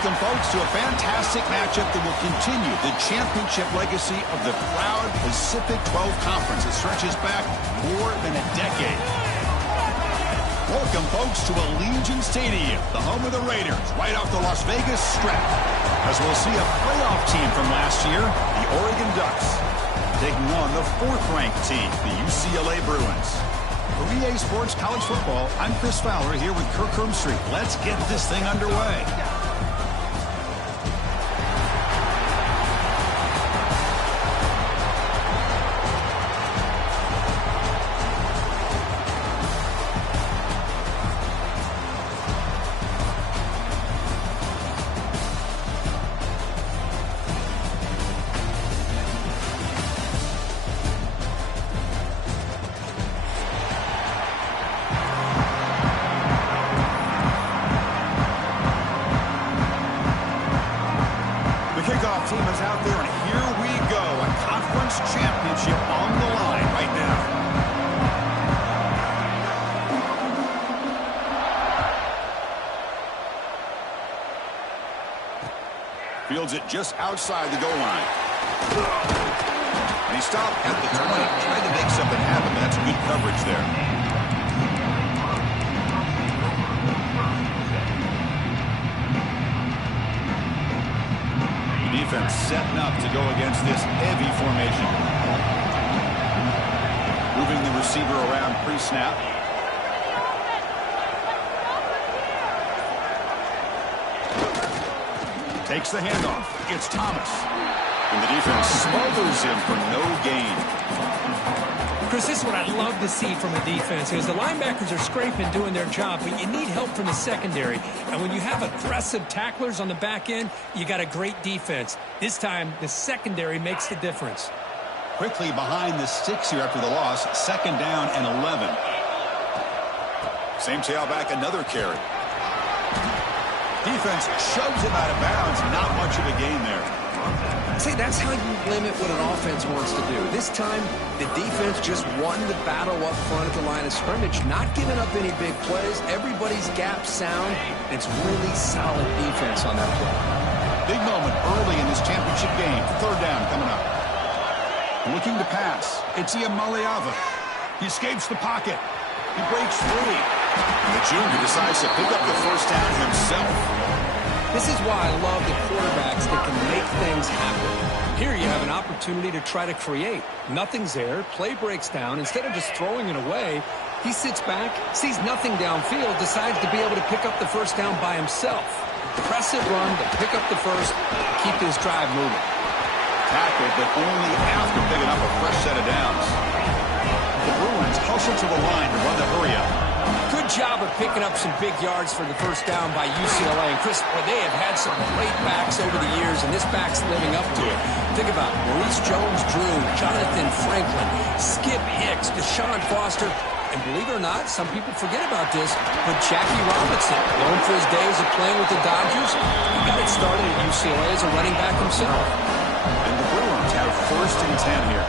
Welcome, folks, to a fantastic matchup that will continue the championship legacy of the proud Pacific 12 Conference that stretches back more than a decade. Welcome, folks, to Allegiant Stadium, the home of the Raiders, right off the Las Vegas Strip, as we'll see a playoff team from last year, the Oregon Ducks, taking on the fourth-ranked team, the UCLA Bruins. For EA Sports College Football, I'm Chris Fowler here with Kirk Street. Let's get this thing underway. Team is out there, and here we go. A conference championship on the line right now. Fields it just outside the goal line. And he stopped at the 20, trying to make something happen, but that's good coverage there. Defense setting up to go against this heavy formation. Moving the receiver around pre-snap. Takes the handoff. It's Thomas. And the defense smothers him for no gain. Chris, this is what I'd love to see from a defense is the linebackers are scraping, doing their job, but you need help from the secondary. And when you have aggressive tacklers on the back end, you got a great defense. This time, the secondary makes the difference. Quickly behind the sticks here after the loss, 2nd down and 11. Same tailback, another carry. Defense shoves him out of bounds. Not much of a gain there. See, that's how you limit what an offense wants to do. This time, the defense just won the battle up front at the line of scrimmage, not giving up any big plays. Everybody's gap sound. It's really solid defense on that play. Big moment early in this championship game. 3rd down coming up. Looking to pass. It's Iamaleava. He escapes the pocket. He breaks free. And the junior decides to pick up the 1st down himself. This is why I love the quarterbacks that can make things happen. Here you have an opportunity to try to create. Nothing's there. Play breaks down. Instead of just throwing it away, he sits back, sees nothing downfield, decides to be able to pick up the 1st down by himself. Impressive run to pick up the 1st, keep this drive moving. Tackled, but only after picking up a fresh set of downs. The Bruins hustle to the line to run the hurry-up. Good job of picking up some big yards for the 1st down by UCLA. And Chris, they have had some great backs over the years, and this back's living up to it. Think about Maurice Jones-Drew, Jonathan Franklin, Skip Hicks, Deshaun Foster, and believe it or not, some people forget about this, but Jackie Robinson, known for his days of playing with the Dodgers, he got it started at UCLA as a running back himself. And the Bruins have 1st and 10 here.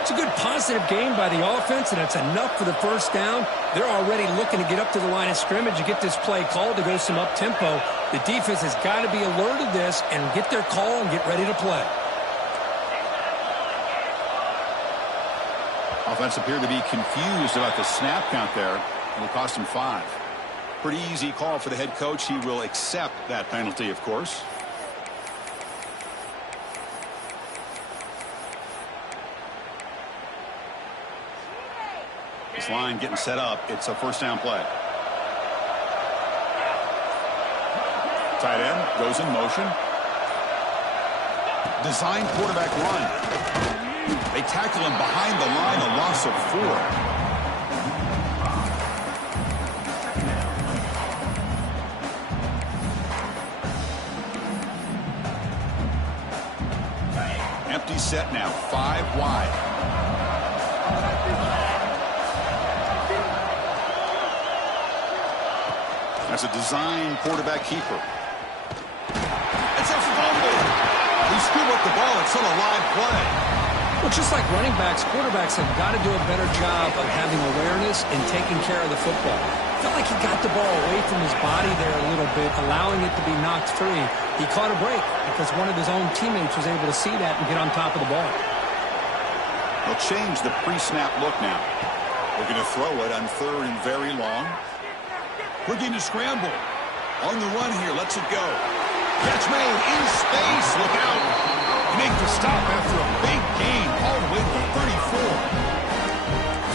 It's a good positive game by the offense, and it's enough for the 1st down. They're already looking to get up to the line of scrimmage and get this play called to go some up-tempo. The defense has got to be alert of this and get their call and get ready to play. Offense appeared to be confused about the snap count there. It'll cost him 5. Pretty easy call for the head coach. He will accept that penalty, of course. This line getting set up. It's a 1st down play. Tight end goes in motion. Design quarterback run. They tackle him behind the line, a loss of 4. Empty set now, 5 wide. That's a design quarterback keeper. It's a fumble. He screwed up the ball. It's still a live play. Well, just like running backs, quarterbacks have got to do a better job of having awareness and taking care of the football. I felt like he got the ball away from his body there a little bit, allowing it to be knocked free. He caught a break because one of his own teammates was able to see that and get on top of the ball. They'll change the pre-snap look now. We're going to throw it on 3rd and very long. Looking to scramble. On the run here, lets it go. Catch made in space. Look out. Make the stop after a big gain all the way to the 34.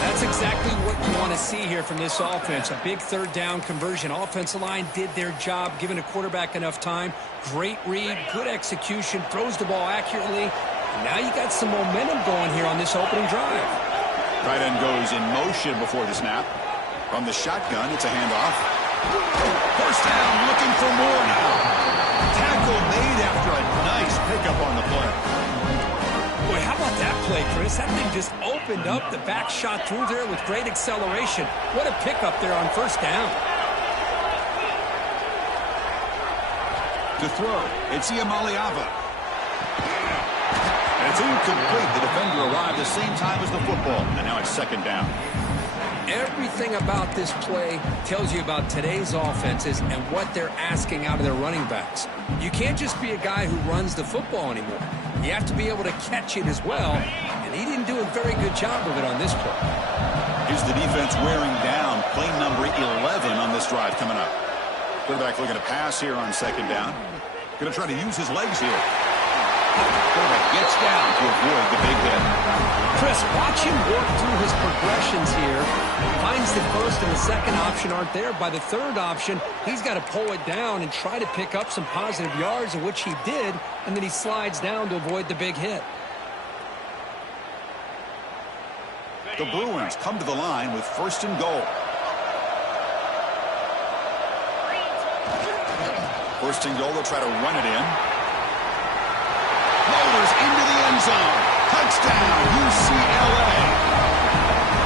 That's exactly what you want to see here from this offense. A big 3rd down conversion. Offensive line did their job, giving a quarterback enough time. Great read, good execution, throws the ball accurately. Now you got some momentum going here on this opening drive. Tight end goes in motion before the snap. From the shotgun, it's a handoff. First down, looking for more now. Tackle made after a nice pickup on the play. Boy, how about that play, Chris? That thing just opened up. The back shot through there with great acceleration. What a pickup there on 1st down. To throw, it's Iamaleava. And it's incomplete. The defender arrived the same time as the football. And now it's 2nd down. Everything about this play tells you about today's offenses and what they're asking out of their running backs. You can't just be a guy who runs the football anymore. You have to be able to catch it as well, and he didn't do a very good job of it on this play. Here's the defense wearing down play number 11 on this drive coming up. Quarterback looking to pass here on 2nd down. Going to try to use his legs here. Quarterback gets down to avoid the big hit. Chris, watch him work through his progressions here. Finds the 1st and the 2nd option aren't there. By the 3rd option, he's got to pull it down and try to pick up some positive yards, of which he did, and then he slides down to avoid the big hit. The Bruins come to the line with 1st and goal. 1st and goal, they'll try to run it in. Floaters into the end zone. Touchdown, UCLA.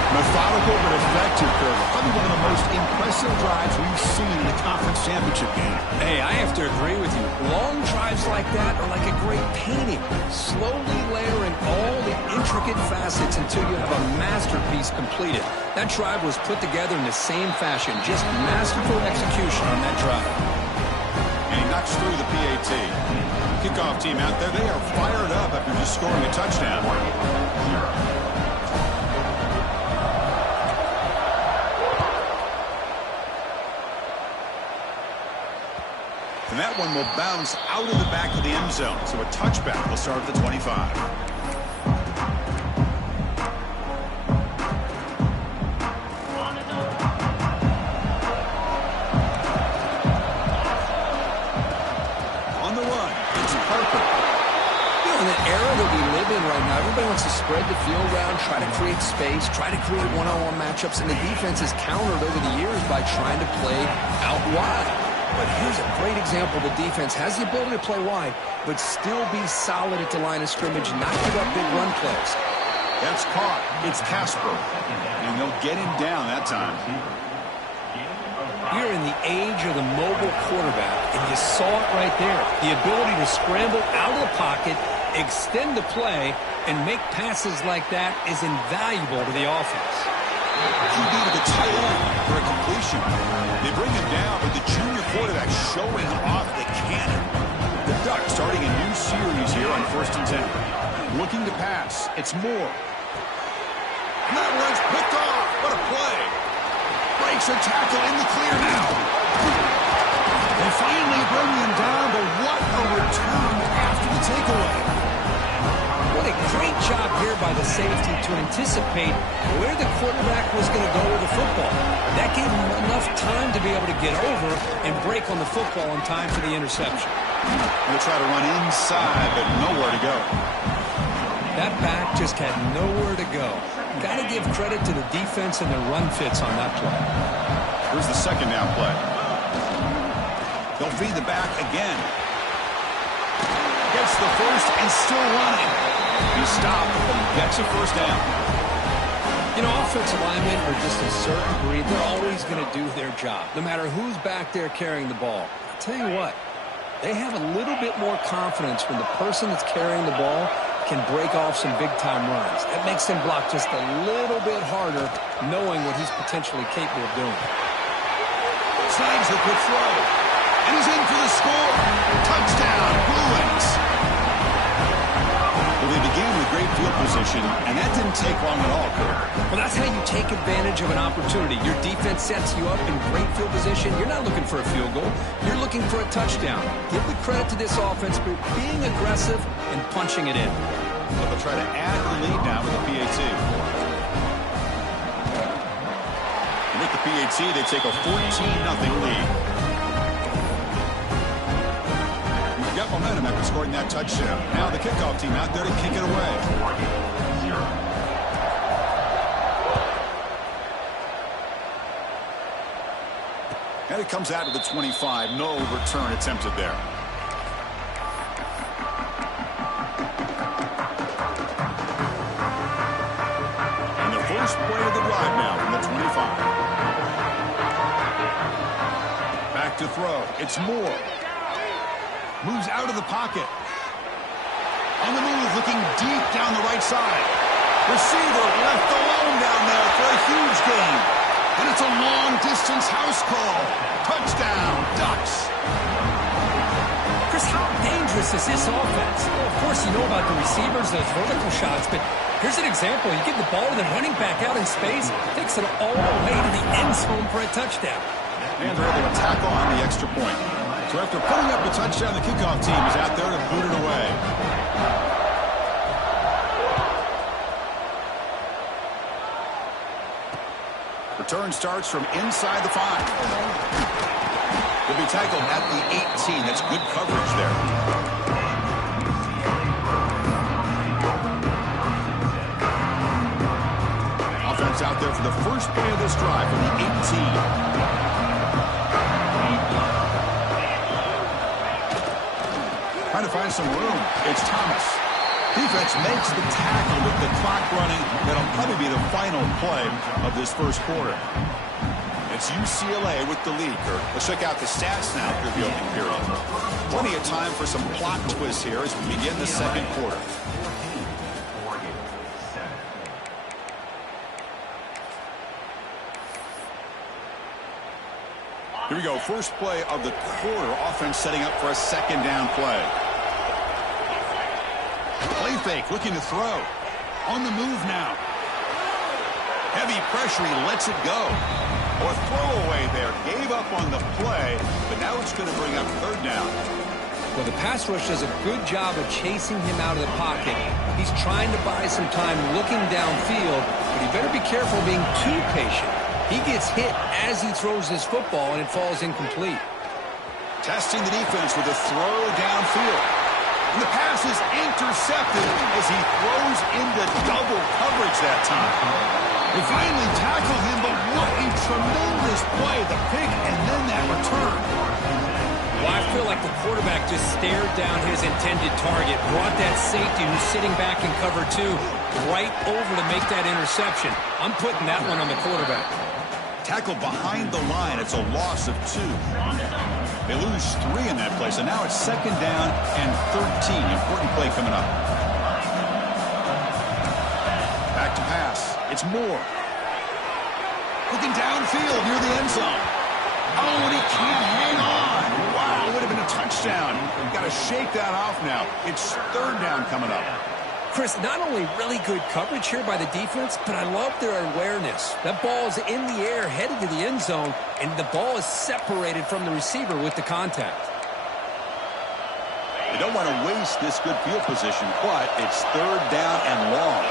Methodical but effective, Kirk. Probably one of the most impressive drives we've seen in the conference championship game. Hey, I have to agree with you. Long drives like that are like a great painting. Slowly layering all the intricate facets until you have a masterpiece completed. That drive was put together in the same fashion. Just masterful execution on that drive. And he knocks through the PAT. Kickoff team out there, they are fired up after just scoring a touchdown. And that one will bounce out of the back of the end zone. So a touchback will start at the 25. Everybody wants to spread the field around, try to create space, try to create one-on-one matchups, and the defense has countered over the years by trying to play out wide. But here's a great example. The defense has the ability to play wide, but still be solid at the line of scrimmage, not give up big run plays. That's caught. It's Casper. And they'll get him down that time. You're in the age of the mobile quarterback, and you saw it right there. The ability to scramble out of the pocket, extend the play, and make passes like that is invaluable to the offense. QB to the tight end for a completion. They bring him down, but the junior quarterback showing off the cannon. The Ducks starting a new series here on 1st and 10. Looking to pass. It's Moore. And that one's picked off. What a play. Breaks a tackle in the clear now. They finally bring him down, but what a return after the takeaway. What a great job here by the safety to anticipate where the quarterback was going to go with the football. That gave him enough time to be able to get over and break on the football in time for the interception. They'll try to run inside, but nowhere to go. That back just had nowhere to go. Got to give credit to the defense and the run fits on that play. Here's the 2nd down play. They'll feed the back again. Gets the 1st and still running. He stopped and gets a 1st down. You know, offensive linemen are just a certain breed. They're always going to do their job, no matter who's back there carrying the ball. I'll tell you what, they have a little bit more confidence when the person that's carrying the ball can break off some big-time runs. That makes him block just a little bit harder, knowing what he's potentially capable of doing. Slides the quick throw. And he's in for the score. Touchdown, Bruins. Well, they began with great field position, and that didn't take long at all, Kurt. Well, that's how you take advantage of an opportunity. Your defense sets you up in great field position. You're not looking for a field goal. You're looking for a touchdown. Give the credit to this offense for being aggressive and punching it in. But they'll try to add to the lead now with the PAT. And with the PAT, they take a 14-0 lead. We've got momentum after scoring that touchdown. Now the kickoff team out there to kick it away. And it comes out to the 25. No return attempted there. And the first play of the drive now from the 25. Back to throw. It's Moore. Moves out of the pocket. On the move, looking deep down the right side. Receiver left alone down there for a huge gain. And it's a long-distance house call. Touchdown, Ducks. Chris, how dangerous is this offense? Well, of course, you know about the receivers, those vertical shots, but here's an example. You give the ball to the running back out in space, takes it all the way to the end zone for a touchdown. And they're able to tack on the extra point. So after putting up the touchdown, the kickoff team is out there to boot it away. Return starts from inside the 5. Will be tackled at the 18. That's good coverage there. Offense out there for the first play of this drive from the 18. Trying to find some room. It's Thomas. Defense makes the tackle with the clock running. That'll probably be the final play of this first quarter. It's UCLA with the lead, Kurt. Let's check out the stats now through the opening period. Plenty of time for some plot twists here as we begin the second quarter. Here we go. First play of the quarter. Offense setting up for a second down play. Play fake, looking to throw. On the move now. Heavy pressure, he lets it go. Or throwaway there. Gave up on the play, but now it's going to bring up third down. Well, the pass rush does a good job of chasing him out of the pocket. He's trying to buy some time looking downfield, but he better be careful being too patient. He gets hit as he throws his football, and it falls incomplete. Testing the defense with a throw downfield. And the pass is intercepted as he throws into double coverage that time. They finally tackle him, but what a tremendous play. The pick and then that return. Well, I feel like the quarterback just stared down his intended target, brought that safety who's sitting back in cover 2 right over to make that interception. I'm putting that one on the quarterback. Tackled behind the line. It's a loss of 2. They lose 3 in that play, so now it's second down and 13. Important play coming up. Back to pass. It's Moore. Looking downfield near the end zone. Oh, and he can't hang on. Wow, would have been a touchdown. Got to shake that off now. It's third down coming up. Chris, not only really good coverage here by the defense, but I love their awareness. That ball is in the air, headed to the end zone, and the ball is separated from the receiver with the contact. They don't want to waste this good field position, but it's third down and long.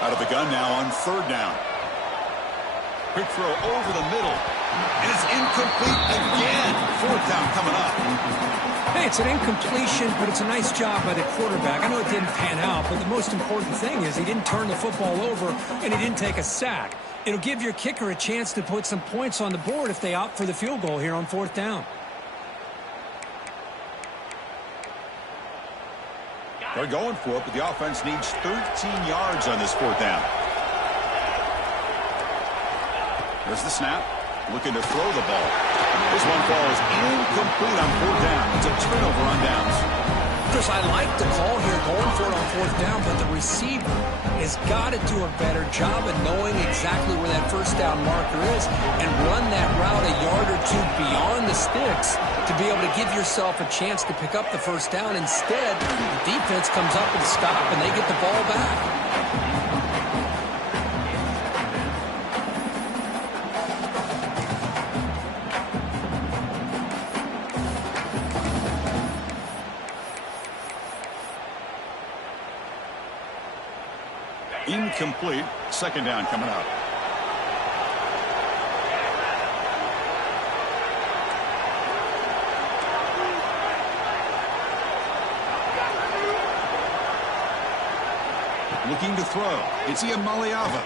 Out of the gun now on third down. Quick throw over the middle. And it's incomplete again. Fourth down coming up. Hey, it's an incompletion, but it's a nice job by the quarterback. I know it didn't pan out, but the most important thing is he didn't turn the football over and he didn't take a sack. It'll give your kicker a chance to put some points on the board if they opt for the field goal here on fourth down. They're going for it, but the offense needs 13 yards on this fourth down. There's the snap. Looking to throw the ball. This one falls incomplete on fourth down. It's a turnover on downs. Chris, I like the call here, going for it on fourth down, but the receiver has got to do a better job of knowing exactly where that first down marker is and run that route a yard or two beyond the sticks to be able to give yourself a chance to pick up the first down. Instead, the defense comes up and stops, and they get the ball back. Incomplete. Second down coming up. Looking to throw. It's Iamaleava.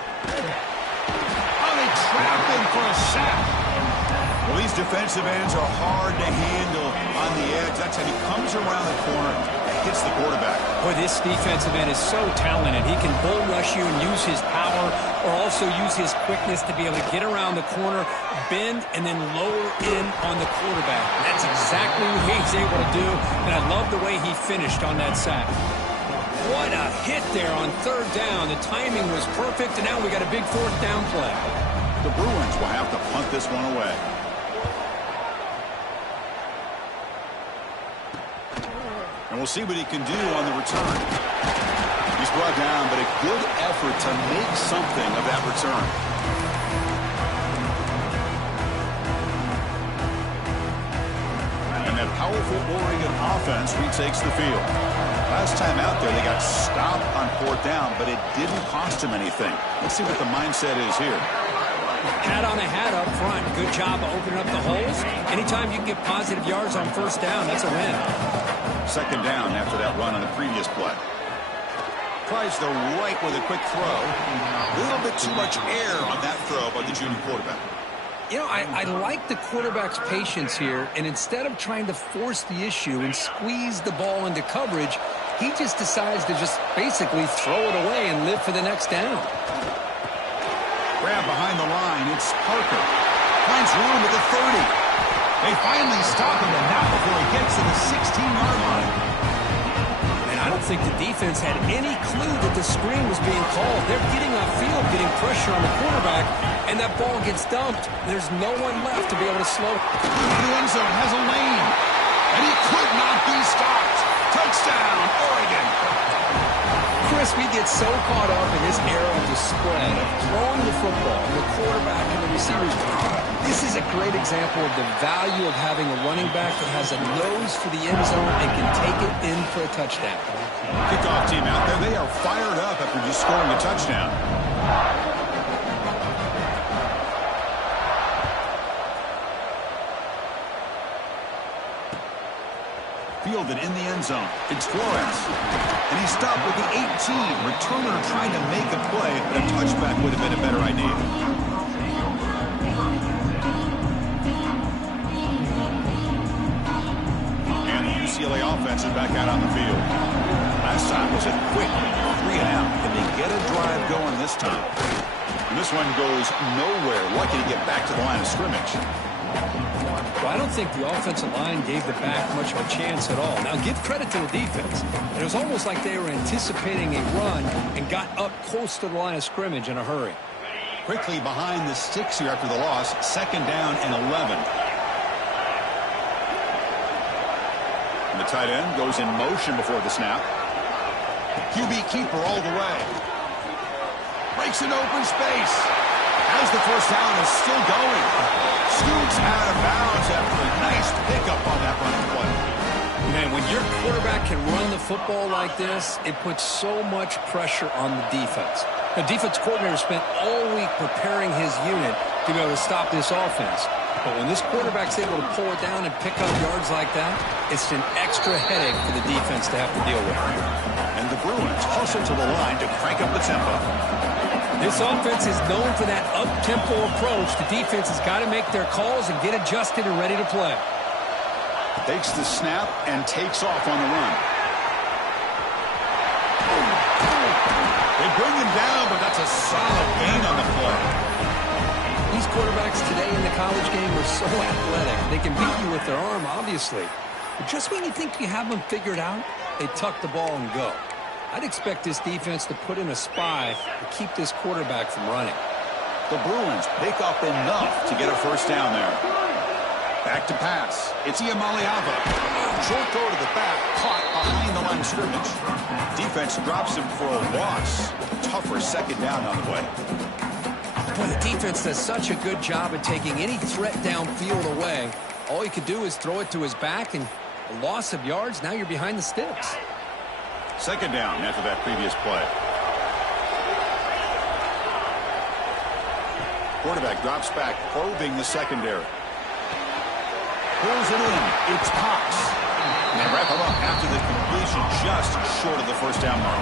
Oh, they trap him for a sack. Well, these defensive ends are hard to handle on the edge. That's how he comes around the corner and hits the quarterback. Boy, this defensive end is so talented. He can bull rush you and use his power, or also use his quickness to be able to get around the corner, bend, and then lower in on the quarterback. That's exactly what he's able to do, and I love the way he finished on that sack. What a hit there on third down. The timing was perfect, and now we got a big fourth down play. The Bruins will have to punt this one away. And we'll see what he can do on the return. He's brought down, but a good effort to make something of that return. And that powerful Oregon offense retakes the field. Last time out there, they got stopped on fourth down, but it didn't cost him anything. Let's see what the mindset is here. Hat on a hat up front. Good job of opening up the holes. Anytime you can get positive yards on first down, that's a win. Second down after that run on the previous play. Tries the right with a quick throw. A little bit too much air on that throw by the junior quarterback. You know, I like the quarterback's patience here, and instead of trying to force the issue and squeeze the ball into coverage, he just decides to just basically throw it away and live for the next down. Grab behind the line. It's Parker. Finds room at the 30. They finally stop him, and not before he gets to the 16-yard line. And I don't think the defense had any clue that the screen was being called. They're getting off field, getting pressure on the quarterback, and that ball gets dumped. There's no one left to be able to slow. The end zone has a lane, and he could not be stopped. Touchdown, Oregon. Chris, we get so caught up in this era of the spread, of throwing the football, the quarterback and the receivers. This is a great example of the value of having a running back that has a nose for the end zone and can take it in for a touchdown. Kickoff team out there. They are fired up after just scoring a touchdown. Fielded in the end zone. It's Flores. And he stopped with the 18. Returner trying to make a play, but a touchback would have been a better idea. And the UCLA offense is back out on the field. Last time was a quick 3-and-out. Can they get a drive going this time? And this one goes nowhere. Lucky to get back to the line of scrimmage. Well, I don't think the offensive line gave the back much of a chance at all. Now, give credit to the defense. It was almost like they were anticipating a run and got up close to the line of scrimmage in a hurry. Quickly behind the sticks here after the loss. Second down and 11. And the tight end goes in motion before the snap. QB keeper all the way. Breaks an open space. As the first down is still going. Scoots out of bounds after a nice pickup on that running play. Man, when your quarterback can run the football like this, it puts so much pressure on the defense. The defense coordinator spent all week preparing his unit to be able to stop this offense. But when this quarterback's able to pull it down and pick up yards like that, it's an extra headache for the defense to have to deal with. And the Bruins hustle to the line to crank up the tempo. This offense is known for that up-tempo approach. The defense has got to make their calls and get adjusted and ready to play. Takes the snap and takes off on the run. That's a solid gain on the play. These quarterbacks today in the college game are so athletic. They can beat you with their arm, obviously. But just when you think you have them figured out, they tuck the ball and go. I'd expect this defense to put in a spy to keep this quarterback from running. The Bruins pick up enough to get a first down there. Back to pass. It's Iamaleava. Short throw to the back, caught behind the line of scrimmage. Defense drops him for a loss. Tougher second down on the way. Boy, the defense does such a good job at taking any threat downfield away. All he could do is throw it to his back, and a loss of yards, now you're behind the sticks. Second down after that previous play. Quarterback drops back, probing the secondary. Pulls it in. It's Cox. And they wrap him up after the completion just short of the first down mark.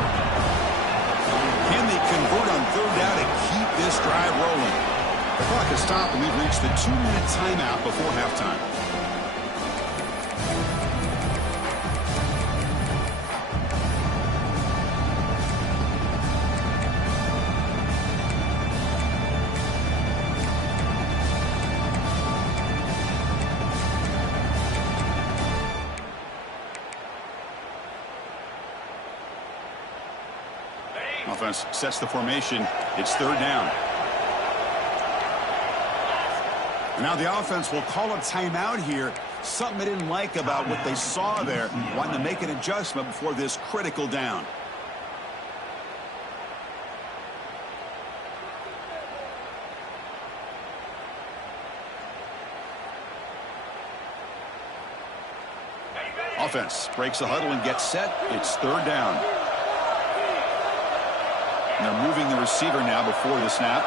Can they convert on third down and keep this drive rolling? The clock has stopped, and we've reached the 2-minute timeout before halftime. Offense sets the formation. It's third down. And now the offense will call a timeout here. Something they didn't like about what they saw there. Wanting to make an adjustment before this critical down. Offense breaks the huddle and gets set. It's third down. And they're moving the receiver now before the snap.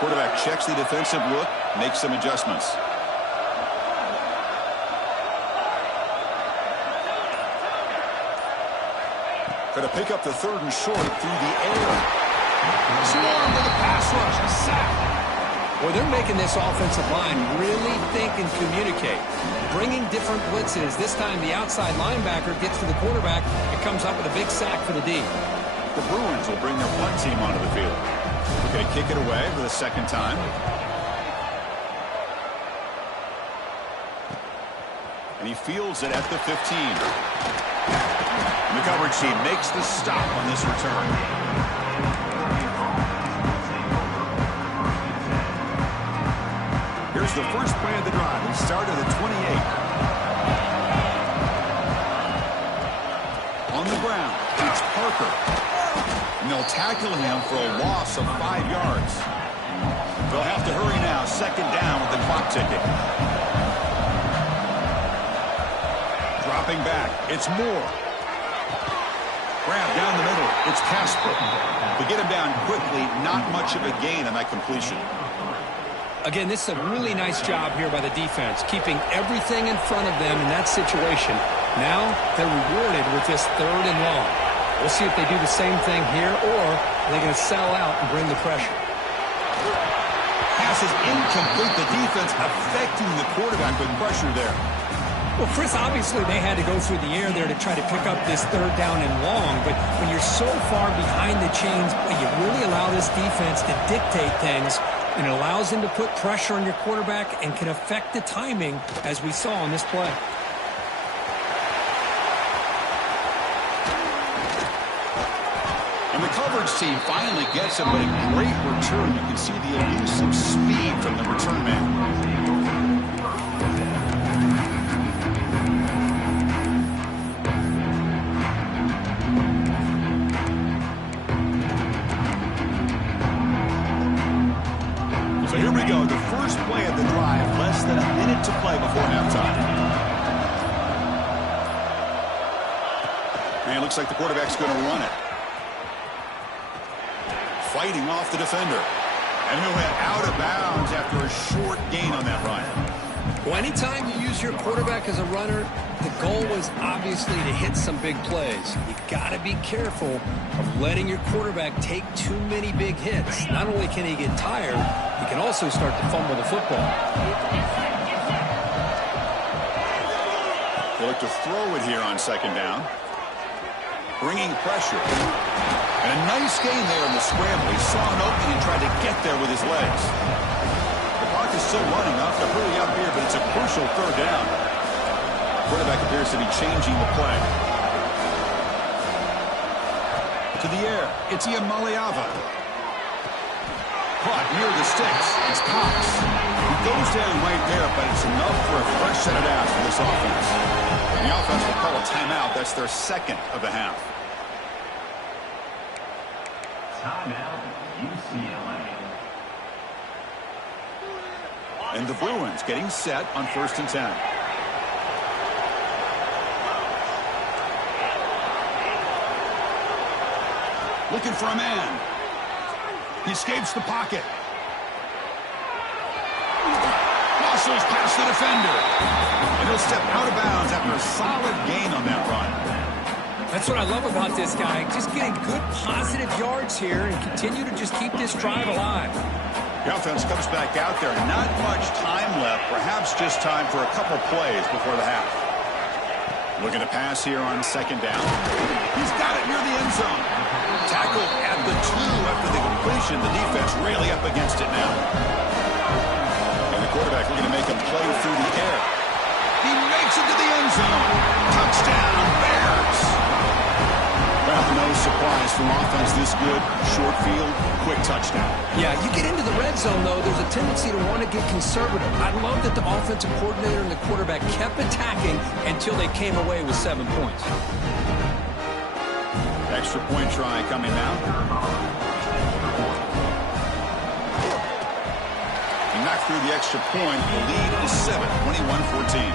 Quarterback checks the defensive look, makes some adjustments. Going to pick up the third and short through the air. Swarm with a pass rush, a sack. Well, they're making this offensive line really think and communicate. Bringing different blitzes. This time the outside linebacker gets to the quarterback and comes up with a big sack for the D. The Bruins will bring their punt team onto the field. We're going to kick it away for the second time. And he fields it at the 15. And the coverage team makes the stop on this return. Here's the first play of the drive. He started at 28. On the ground, it's Parker. And they'll tackle him for a loss of 5 yards. They'll have to hurry now. Second down with the clock ticking. Dropping back. It's Moore. Grab down the middle. It's Casper. They get him down quickly. Not much of a gain on that completion. Again, this is a really nice job here by the defense, keeping everything in front of them in that situation. Now they're rewarded with this third and long. We'll see if they do the same thing here, or they're going to sell out and bring the pressure. Pass is incomplete. The defense affecting the quarterback with pressure there. Well, Chris, obviously they had to go through the air there to try to pick up this third down and long, but when you're so far behind the chains, you really allow this defense to dictate things, and it allows them to put pressure on your quarterback and can affect the timing, as we saw on this play. And the coverage team finally gets him, but a great return. You can see the elusive speed from the return man. So here we go, the first play of the drive, less than a minute to play before halftime. And it looks like the quarterback's going to run it. Fighting off the defender. And he'll head out of bounds after a short gain on that run. Well, anytime you use your quarterback as a runner, the goal is obviously to hit some big plays. You got to be careful of letting your quarterback take too many big hits. Not only can he get tired, he can also start to fumble the football. They look to throw it here on second down. bringing pressure. And a nice gain there in the scramble. He saw an opening and tried to get there with his legs. The clock is still running. Off to hurry up here, but it's a crucial third down. Quarterback appears to be changing the play. To the air, it's Iamaleava. Caught near the sticks. It's Cox. He goes down right there, but it's enough for a fresh set of downs for this offense. And the offense will call a timeout. That's their second of the half. Timeout, UCLA. And the Bruins getting set on 1st and 10. Looking for a man. He escapes the pocket. Muscles past the defender. And he'll step out of bounds after a solid gain on that run. That's what I love about this guy. Just getting good positive yards here and continue to just keep this drive alive. The offense comes back out there. Not much time left. Perhaps just time for a couple plays before the half. Looking to pass here on 2nd down. He's got it near the end zone. Tackled at the 2 after the completion. The defense really up against it now. And the quarterback looking to make a play through the air. He makes it to the end zone. Touchdown, Bears. Well, no surprise from offense this good. Short field, quick touchdown. Yeah, you get into the red zone, though, there's a tendency to want to get conservative. I love that the offensive coordinator and the quarterback kept attacking until they came away with 7 points. Extra point try coming now. He knocked through the extra point. The lead is 7, 21-14.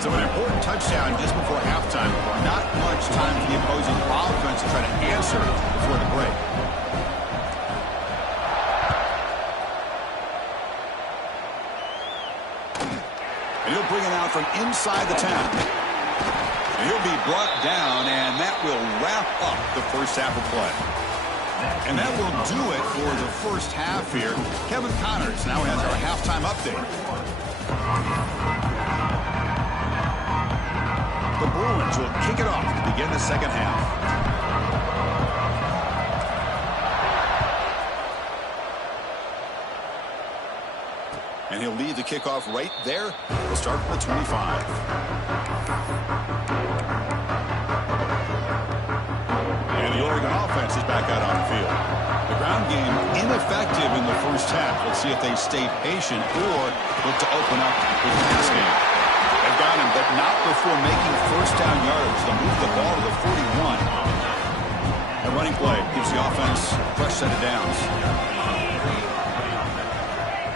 So an important touchdown just before halftime. Not much time for the opposing offense to try to answer before the break. And he'll bring it out from inside the 10. And he'll be brought down, and that will wrap up the first half of play. And that will do it for the first half here. Kevin Connors now has our halftime update. The Bruins will kick it off to begin the second half. And he'll lead the kickoff right there. We'll start with 25. And the Oregon offense is back out on the field. The ground game ineffective in the first half. Let's see if they stay patient or look to open up with the pass game. They've got him, but not before making first down yardage. They'll move the ball to the 41. The running play gives the offense a fresh set of downs.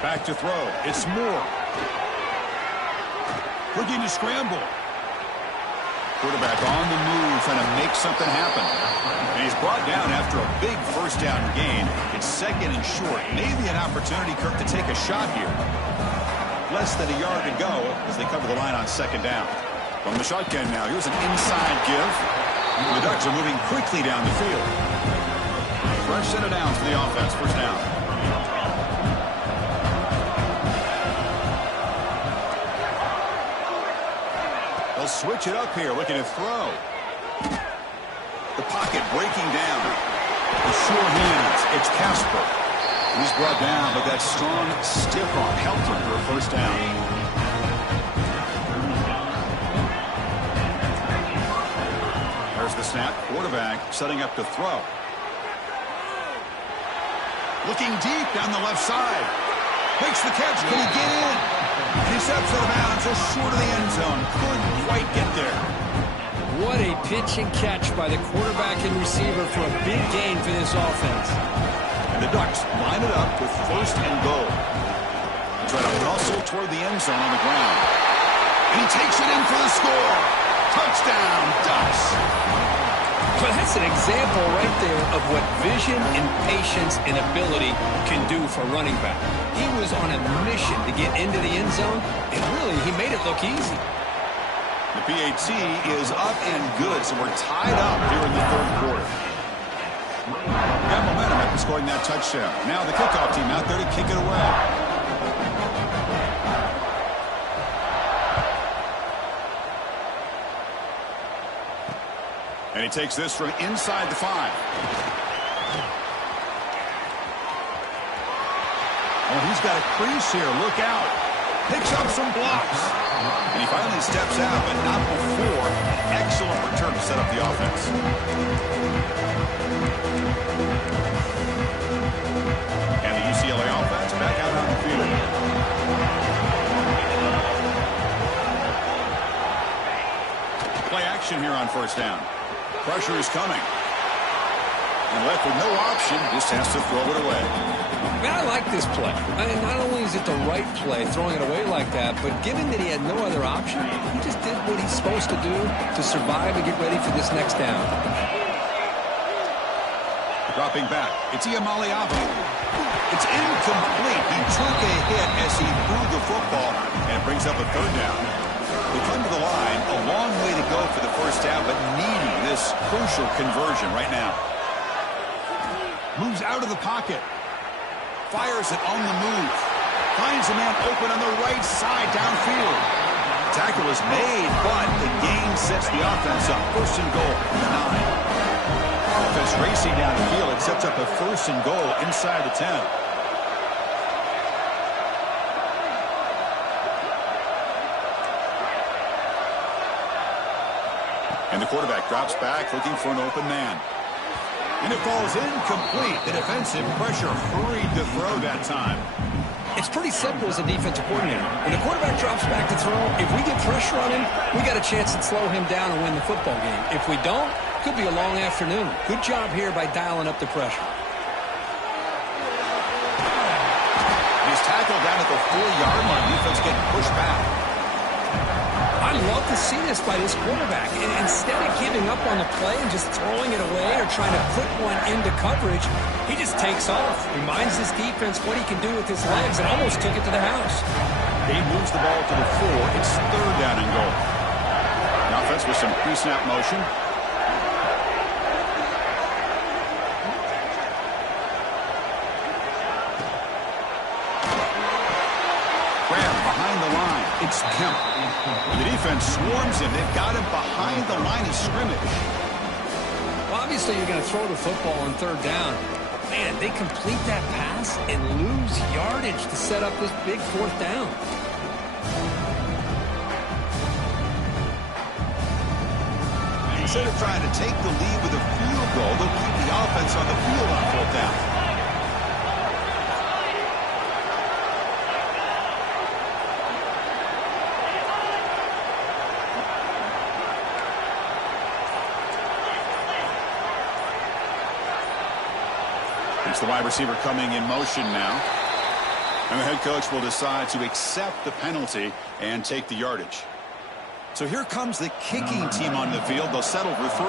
Back to throw. It's Moore. Looking to scramble. Quarterback on the move, trying to make something happen. And he's brought down after a big first down gain. It's 2nd and short. Maybe an opportunity, Kirk, to take a shot here. Less than a yard to go as they cover the line on 2nd down. From the shotgun now, here's an inside give. The Ducks are moving quickly down the field. Fresh set of downs for the offense. First down. They'll switch it up here, looking to throw. The pocket breaking down. The sure hands. It's Casper. He's brought down, but that strong, stiff arm helped him for a first down. There's the snap. Quarterback setting up to throw. Looking deep down the left side. Makes the catch. Can he get in? And he steps out of bounds just short of the end zone. Couldn't quite get there. What a pitch and catch by the quarterback and receiver for a big gain for this offense. And the Ducks line it up with 1st and goal. They try to muscle toward the end zone on the ground. And he takes it in for the score. Touchdown, Ducks. Well, that's an example right there of what vision and patience and ability can do for running back. He was on a mission to get into the end zone, and really, he made it look easy. The PAT is up and good, so we're tied up here in the 3rd quarter. Got momentum after scoring that touchdown. Now the kickoff team out there to kick it away. And he takes this from inside the 5. Oh, he's got a crease here. Look out. Picks up some blocks. And he finally steps out, but not before an excellent return to set up the offense. And the UCLA offense back out on the field. Play action here on first down. Pressure is coming. And left with no option, just has to throw it away. Man, I like this play. I mean, not only is it the right play, throwing it away like that, but given that he had no other option, he just did what he's supposed to do to survive and get ready for this next down. Dropping back, it's Iamaleava. It's incomplete. He took a hit as he threw the football, and it brings up a third down. They come to the line, a long way to go for the first down, but needing this crucial conversion right now. Moves out of the pocket. Fires it on the move. Finds a man open on the right side downfield. Tackle is made, but the gain sets the offense up. First and goal, 9. Offense racing down the field. It sets up a first and goal inside the 10. And the quarterback drops back looking for an open man. And it falls incomplete. The defensive pressure hurried to throw that time. It's pretty simple as a defensive coordinator. When the quarterback drops back to throw, if we get pressure on him, we got a chance to slow him down and win the football game. If we don't, it could be a long afternoon. Good job here by dialing up the pressure. He's tackled down at the 4-yard line. Defense getting pushed back. I love to see this by this quarterback. And instead of giving up on the play and just throwing it away or trying to put one into coverage, he just takes off. Reminds his defense what he can do with his legs and almost took it to the house. He moves the ball to the 4. It's third down and goal. The offense with some pre-snap motion. Behind the line, it's Kemp. The defense swarms him. They've got him behind the line of scrimmage. Well, obviously you're going to throw the football on third down. Man, they complete that pass and lose yardage to set up this big fourth down. Instead of trying to take the lead with a field goal, they'll keep the offense on the field on fourth down. It's the wide receiver coming in motion now. And the head coach will decide to accept the penalty and take the yardage. So here comes the kicking team on the field. They'll settle for 3.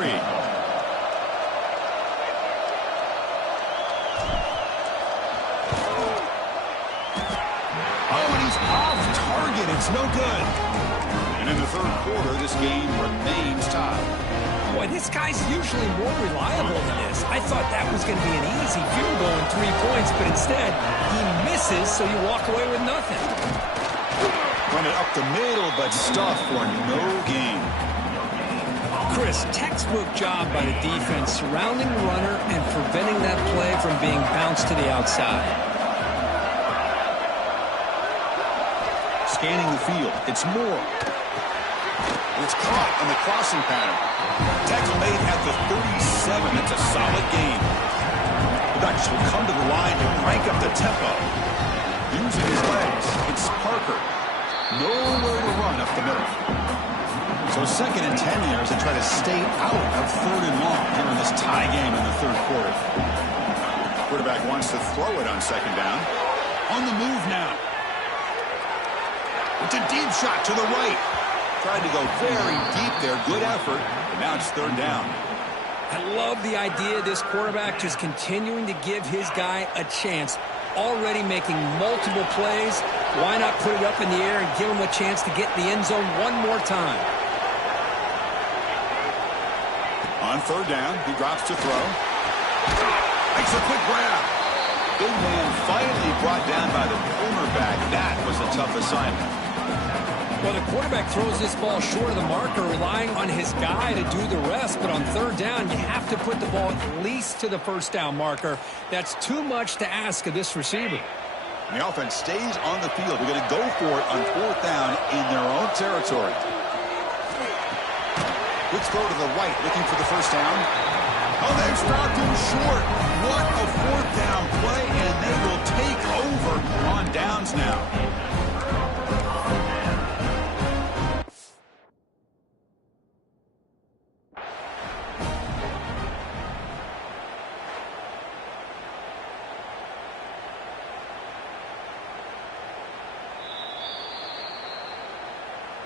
Oh, and he's off target. It's no good. And in the third quarter, this game remains tied. Boy, this guy's usually more reliable than this. I thought that was going to be an easy field goal and 3 points, but instead, he misses, so you walk away with nothing. Run it up the middle, but stuffed for no gain. Chris, textbook job by the defense surrounding the runner and preventing that play from being bounced to the outside. Scanning the field. It's Moore. It's caught on the crossing pattern. Tackle made at the 37. That's a solid gain. The Ducks will come to the line to crank up the tempo. Using his legs, it's Parker. Nowhere to run up the middle. So 2nd and 10 here as they try to stay out of 3rd and long here in this tie game in the third quarter. Quarterback wants to throw it on 2nd down. On the move now. It's a deep shot to the right. Tried to go very deep there. Good effort. And now it's 3rd down. I love the idea of this quarterback just continuing to give his guy a chance. Already making multiple plays. Why not put it up in the air and give him a chance to get in the end zone one more time? On 3rd down, he drops to throw. Makes a quick grab. Big man finally brought down by the cornerback. That was a tough assignment. Well, the quarterback throws this ball short of the marker, relying on his guy to do the rest. But on third down, you have to put the ball at least to the first down marker. That's too much to ask of this receiver. The offense stays on the field. They're going to go for it on fourth down in their own territory. Quick throw to the right, looking for the first down. Oh, they've stopped him short. What a fourth down play, and they will take over on downs now.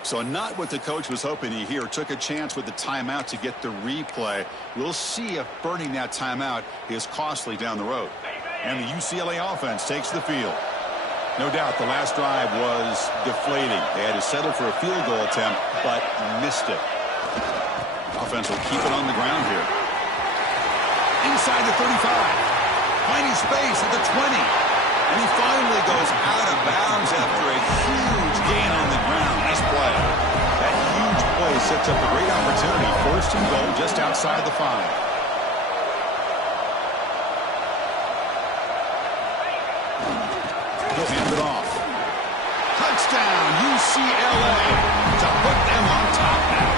So not what the coach was hoping to hear. Took a chance with the timeout to get the replay. We'll see if burning that timeout is costly down the road. And the UCLA offense takes the field. No doubt the last drive was deflating. They had to settle for a field goal attempt, but missed it. Offense will keep it on the ground here. Inside the 35. Finding space at the 20. And he finally goes out of bounds after a huge gain on the ground. Nice play. That huge play sets up a great opportunity. First and goal just outside the 5. He'll hand it off. Touchdown, UCLA, to put them on top now.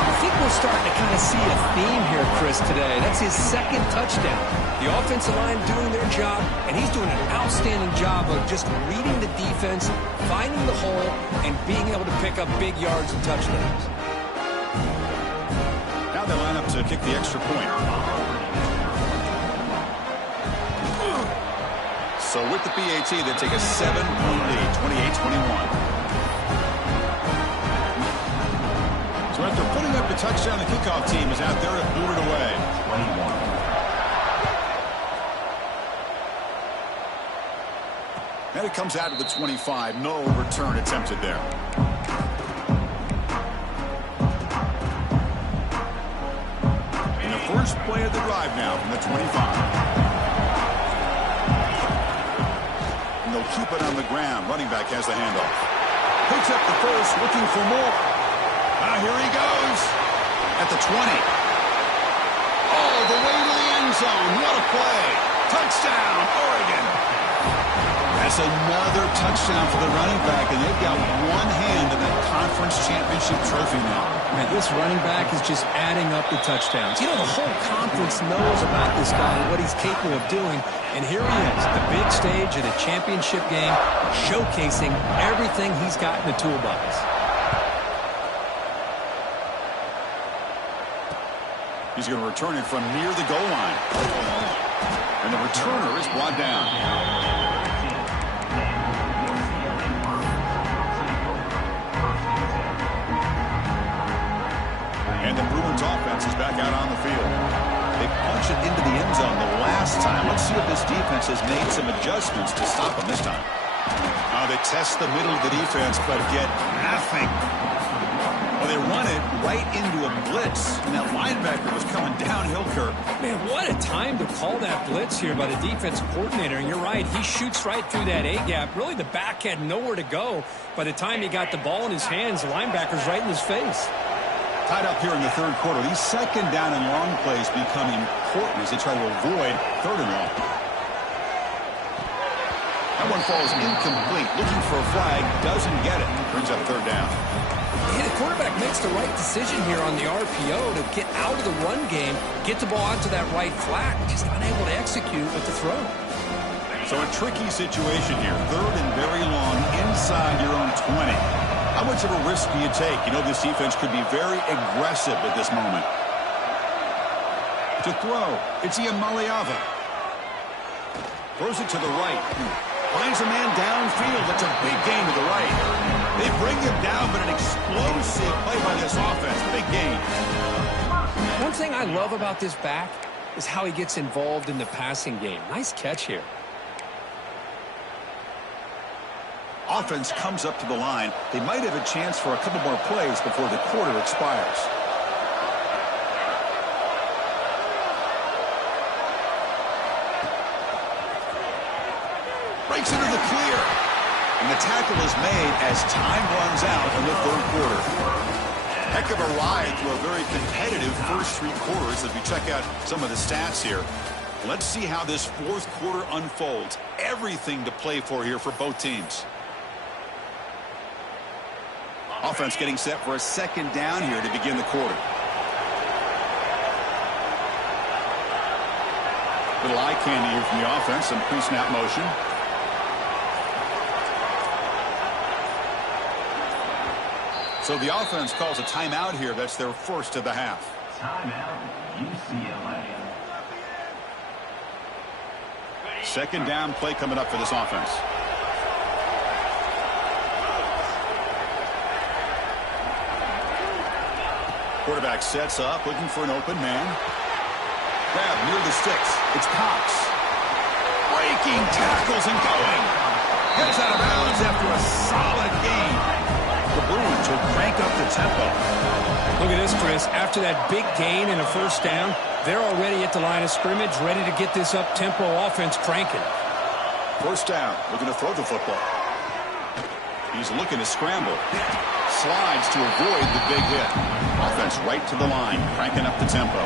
I think we're starting to kind of see a theme here, Chris, today. That's his second touchdown. The offensive line doing their job, and he's doing an outstanding job of just reading the defense, finding the hole, and being able to pick up big yards and touchdowns. Now they line up to kick the extra point. So with the PAT, they take a 7-point lead, 28-21. So after putting up the touchdown, the kickoff team is out there to boot it away. 21. And it comes out to the 25. No return attempted there. And the first play of the drive now from the 25. And they'll keep it on the ground. Running back has the handoff. Picks up the first, looking for more. Here he goes at the 20. All the way to the end zone. What a play. Touchdown, Oregon. That's another touchdown for the running back, and they've got one hand in that conference championship trophy now. Man, this running back is just adding up the touchdowns. You know, the whole conference knows about this guy and what he's capable of doing, and here he is, the big stage of the championship game, showcasing everything he's got in the toolbox. He's going to return it from near the goal line. And the returner is brought down. And the Bruins offense is back out on the field. They punch it into the end zone the last time. Let's see if this defense has made some adjustments to stop them this time. They test the middle of the defense, but get nothing. Well, they run it right into a blitz, and that linebacker was coming downhill, Kirk. Man, what a time to call that blitz here by the defensive coordinator. And you're right, he shoots right through that A-gap. Really, the back had nowhere to go. By the time he got the ball in his hands, the linebacker's right in his face. Tied up here in the third quarter. These second down and long plays become important as they try to avoid third and long. That one falls incomplete. Looking for a flag, doesn't get it. Brings up third down. Hey, the quarterback makes the right decision here on the RPO to get out of the run game, get the ball out to that right flat, just unable to execute with the throw. So a tricky situation here. Third and very long inside your own 20. How much of a risk do you take? You know this defense could be very aggressive at this moment. To throw, it's Iamaleava. Throws it to the right. Finds a man downfield. That's a big gain to the right. They bring him down, but an explosive play by this offense. Big gain. One thing I love about this back is how he gets involved in the passing game. Nice catch here. Offense comes up to the line. They might have a chance for a couple more plays before the quarter expires. Breaks into the clear. And the tackle is made as time runs out in the third quarter. Heck of a ride through a very competitive first three quarters as we check out some of the stats here. Let's see how this fourth quarter unfolds. Everything to play for here for both teams. Offense getting set for a second down here to begin the quarter. Little eye candy here from the offense. Some pre-snap motion. So the offense calls a timeout here. That's their first of the half. Timeout, UCLA. Second down play coming up for this offense. Quarterback sets up, looking for an open man. Grab near the sticks. It's Cox. Breaking tackles and going. Gets out of bounds after a solid game. The Bruins will crank up the tempo. Look at this, Chris. After that big gain and a first down, they're already at the line of scrimmage, ready to get this up-tempo offense cranking. First down, looking to throw the football. He's looking to scramble. Slides to avoid the big hit. Offense right to the line, cranking up the tempo.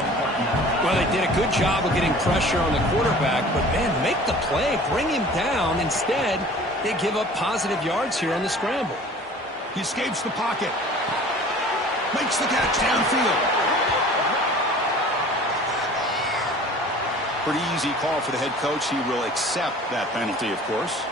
Well, they did a good job of getting pressure on the quarterback, but, man, make the play. Bring him down. Instead, they give up positive yards here on the scramble. He escapes the pocket. Makes the catch downfield. Pretty easy call for the head coach. He will accept that penalty, of course.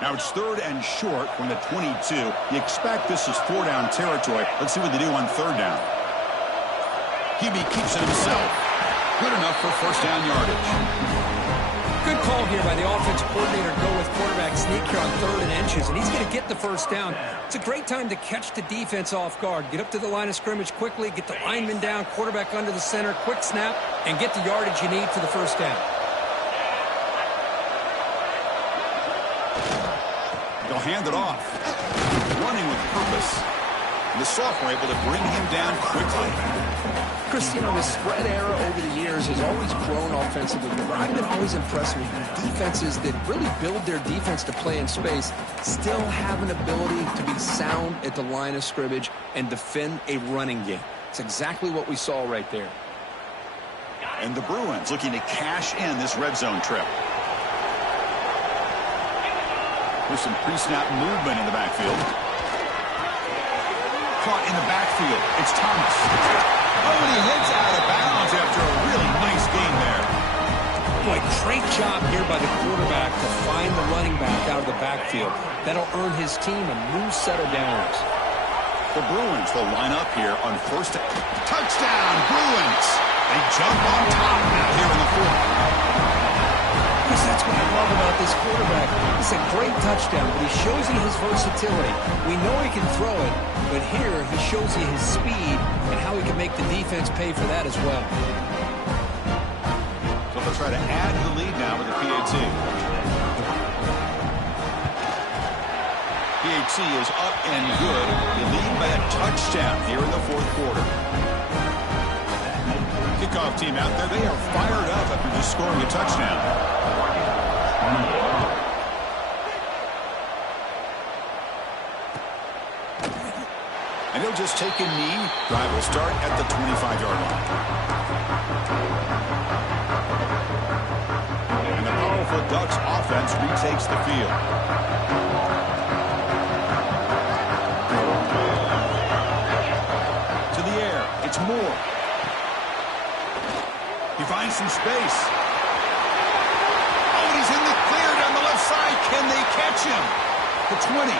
Now it's third and short from the 22. You expect this is four-down territory. Let's see what they do on third down. Hebe keeps it himself. Good enough for first down yardage. Good call here by the offensive coordinator to go with quarterback sneak here on 3rd and inches, and he's going to get the first down. It's a great time to catch the defense off guard. Get up to the line of scrimmage quickly, get the lineman down, quarterback under the center, quick snap, and get the yardage you need for the first down. They'll hand it off. Running with purpose. And the sophomore able to bring him down quickly. Chris, you know, the spread era over the years has always grown offensively, but I've been always impressed with defenses that really build their defense to play in space, still have an ability to be sound at the line of scrimmage and defend a running game. It's exactly what we saw right there. And the Bruins looking to cash in this red zone trip. There's some pre-snap movement in the backfield. Caught in the backfield. It's Thomas. Oh, and he hits out of bounds after a really nice game there. Boy, great job here by the quarterback to find the running back out of the backfield. That'll earn his team a new set of downs. The Bruins will line up here on first. Touchdown, Bruins! They jump on top now here in the fourth. Chris, that's what I love about this quarterback. It's a great touchdown, but he shows you his versatility. We know he can throw it, but here he shows you his speed and how he can make the defense pay for that as well. So they'll try to add to the lead now with the PAT. PAT is up and good. They lead by a touchdown here in the fourth quarter. Kickoff team out there, they are fired up after just scoring a touchdown. And he'll just take a knee. Drive will start at the 25-yard line. And the powerful Ducks offense retakes the field. To the air. It's Moore. He finds some space. Oh, he's in the clear down the left side. Can they catch him? The 20.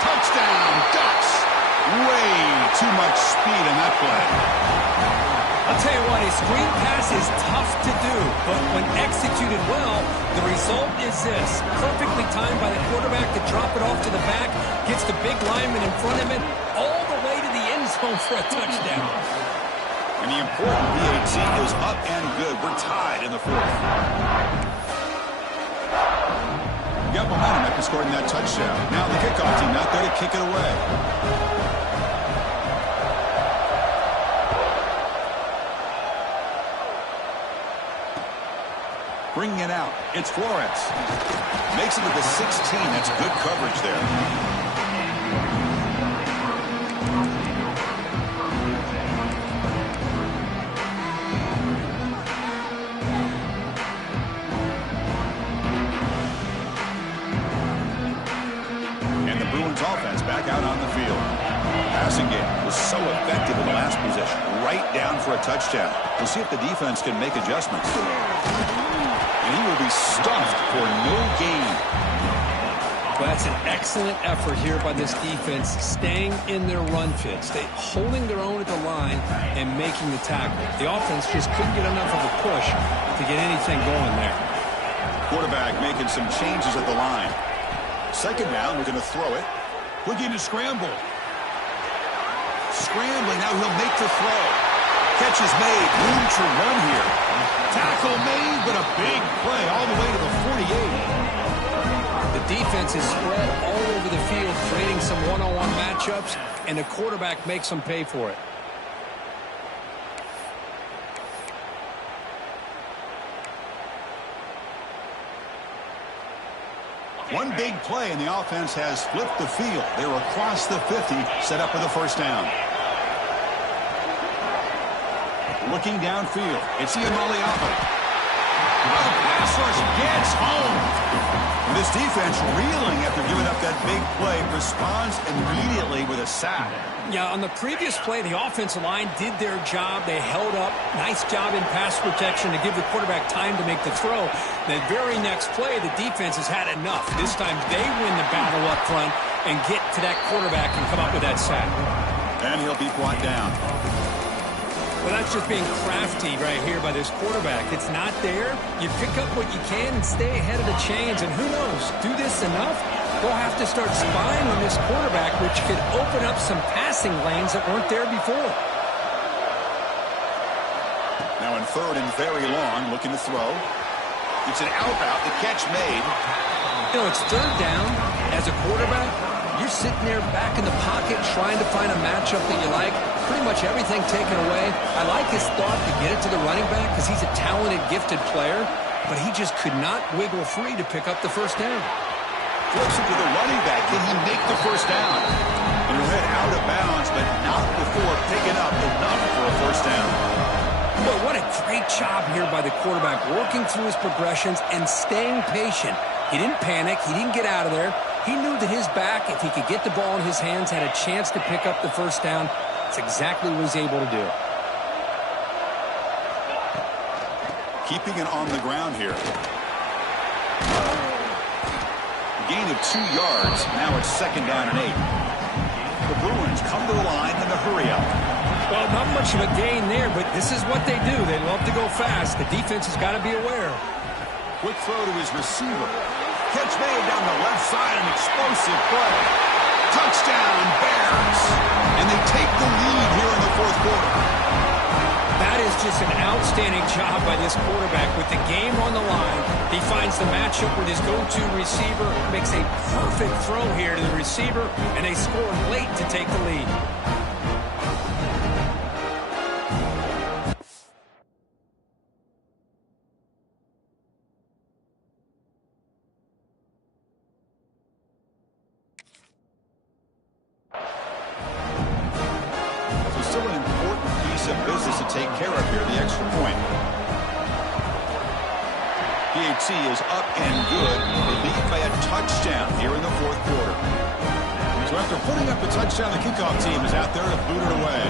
Touchdown, Ducks. Way too much speed in that play. I'll tell you what, a screen pass is tough to do, but when executed well, the result is this. Perfectly timed by the quarterback to drop it off to the back, gets the big lineman in front of it, all the way to the end zone for a touchdown. And the important PAT is up and good. We're tied in the fourth. Got momentum after scoring that touchdown. Now the kickoff team out there to kick it away. Bringing it out, it's Flores. Makes it to the 16. That's good coverage there. Offense back out on the field. Passing game was so effective in the last possession. Right down for a touchdown. We'll see if the defense can make adjustments. And he will be stuffed for no gain. Well, that's an excellent effort here by this defense, staying in their run fit, holding their own at the line and making the tackle. The offense just couldn't get enough of a push to get anything going there. Quarterback making some changes at the line. Second down, we're going to throw it. Looking to scramble. Scrambling, now he'll make the throw. Catch is made, room to run here. Tackle made, but a big play all the way to the 48. The defense is spread all over the field, creating some one-on-one matchups, and the quarterback makes them pay for it. One big play, and the offense has flipped the field. They're across the 50, set up for the first down. Looking downfield, it's Iamaleava. The pass rush gets home. And this defense reeling after giving up that big play, responds immediately with a sack. Yeah, on the previous play, the offensive line did their job. They held up. Nice job in pass protection to give the quarterback time to make the throw. The very next play, the defense has had enough. This time they win the battle up front and get to that quarterback and come up with that sack. And he'll be brought down. Well, that's just being crafty right here by this quarterback. It's not there. You pick up what you can and stay ahead of the chains. And who knows, do this enough, they'll have to start spying on this quarterback, which could open up some passing lanes that weren't there before. Now in third and very long, looking to throw. It's an out-out, the catch made. You know, it's third down. As a quarterback, you're sitting there back in the pocket trying to find a matchup that you like. Pretty much everything taken away. I like his thought to get it to the running back because he's a talented, gifted player, but he just could not wiggle free to pick up the first down. Flips it to the running back. Can he make the first down? And he'll head out of bounds, but not before picking up enough for a first down. Well, what a great job here by the quarterback, working through his progressions and staying patient. He didn't panic. He didn't get out of there. He knew that his back, if he could get the ball in his hands, had a chance to pick up the first down. That's exactly what he's able to do. Keeping it on the ground here. Gain of 2 yards. Now it's second down and 8. The Bruins come to the line in a hurry-up. Well, not much of a gain there, but this is what they do. They love to go fast. The defense has got to be aware. Quick throw to his receiver. Catch made down the left side, an explosive play. Touchdown, Bears. And they take the lead here in the fourth quarter. That is just an outstanding job by this quarterback. With the game on the line, he finds the matchup with his go-to receiver, makes a perfect throw here to the receiver, and they score late to take the lead. Is up and good. They lead by a touchdown here in the fourth quarter. So after putting up the touchdown, the kickoff team is out there to boot it away.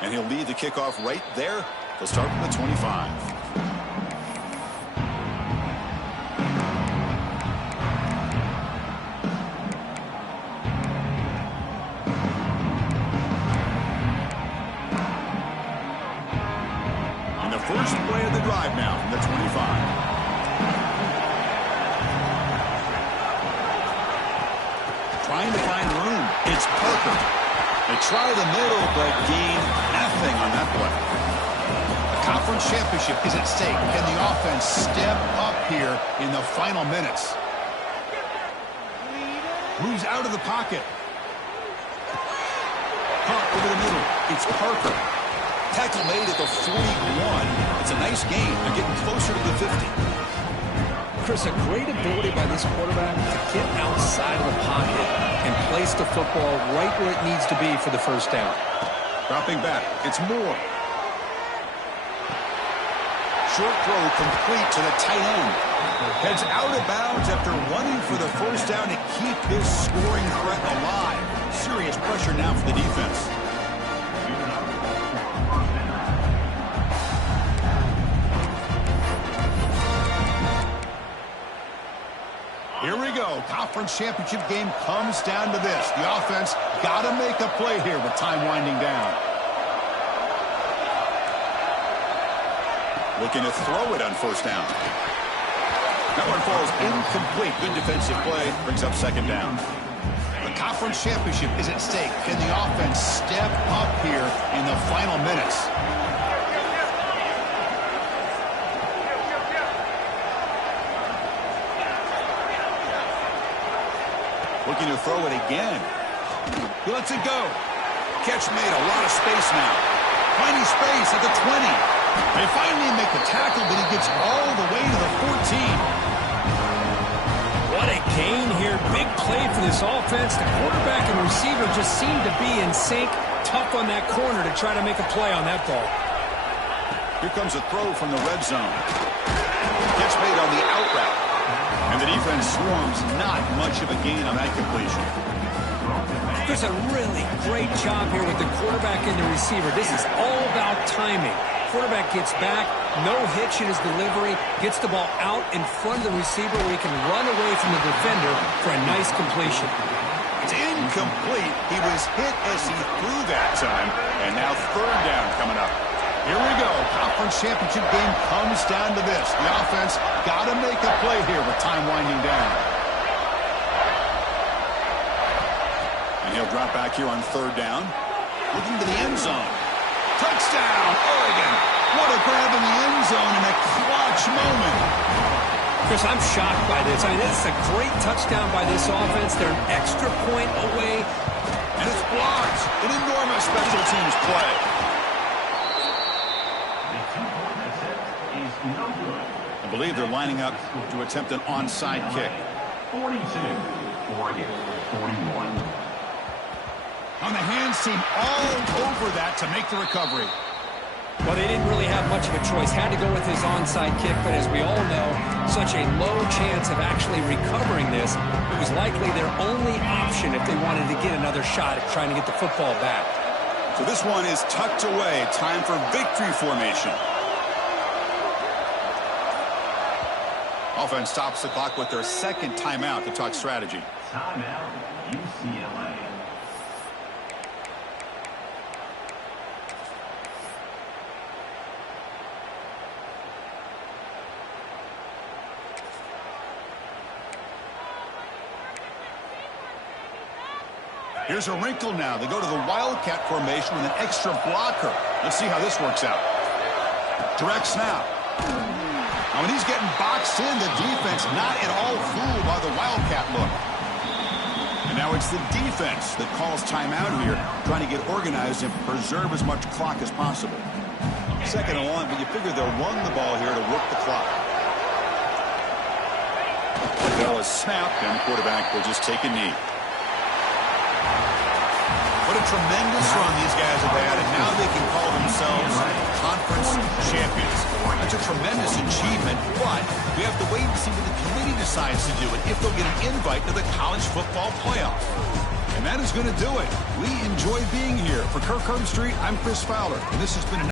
And he'll lead the kickoff right there. They'll start from the 25. First play of the drive now from the 25. Trying to find room. It's Parker. They try the middle, but gain nothing on that play. The conference championship is at stake. Can the offense step up here in the final minutes? Moves out of the pocket. Caught over the middle. It's Parker. Tackle made at the 41. It's a nice gain. They're getting closer to the 50. Chris, a great ability by this quarterback to get outside of the pocket and place the football right where it needs to be for the first down. Dropping back. It's Moore. Short throw complete to the tight end. Heads out of bounds after running for the first down to keep his scoring threat alive. Serious pressure now for the defense. Here we go. Conference championship game comes down to this. The offense got to make a play here with time winding down. Looking to throw it on first down. That one falls incomplete. Good defensive play. Brings up second down. The conference championship is at stake. Can the offense step up here in the final minutes? Looking to throw it again. He lets it go. Catch made. A lot of space now. Finding space at the 20. They finally make the tackle, but he gets all the way to the 14. What a gain here. Big play for this offense. The quarterback and receiver just seem to be in sync. Tough on that corner to try to make a play on that ball. Here comes a throw from the red zone. Gets made on the out route. And the defense swarms. Not much of a gain on that completion. There's a really great job here with the quarterback and the receiver. This is all about timing. Quarterback gets back, no hitch in his delivery, gets the ball out in front of the receiver where he can run away from the defender for a nice completion. It's incomplete. He was hit as he threw that time, and now third down coming up. Here we go. Conference championship game comes down to this. The offense got to make a play here with time winding down. And he'll drop back here on third down. Looking to the end zone. Touchdown, Oregon. What a grab in the end zone in a clutch moment. Chris, I'm shocked by this. I mean, this is a great touchdown by this offense. They're an extra point away. And it's blocked. An enormous special teams play. The two-point attempt is no good. I believe they're lining up to attempt an onside kick. 42, Oregon, 41. On the hands team all over that to make the recovery. Well, they didn't really have much of a choice. Had to go with his onside kick, but as we all know, such a low chance of actually recovering this. It was likely their only option if they wanted to get another shot at trying to get the football back. So this one is tucked away. Time for victory formation. Offense stops the clock with their second timeout to talk strategy. Timeout, UCLA. Here's a wrinkle now. They go to the Wildcat formation with an extra blocker. Let's see how this works out. Direct snap. Now, when he's getting boxed in, the defense not at all fooled by the Wildcat look. And now it's the defense that calls timeout here, trying to get organized and preserve as much clock as possible. Second and one, but you figure they'll run the ball here to work the clock. The ball is snapped, and the quarterback will just take a knee. What a tremendous run these guys have had, and now they can call themselves conference champions. That's a tremendous achievement, but we have to wait and see what the committee decides to do and if they'll get an invite to the college football playoff. And that is going to do it. We enjoy being here. For Kirk Herbstreit, I'm Chris Fowler, and this has been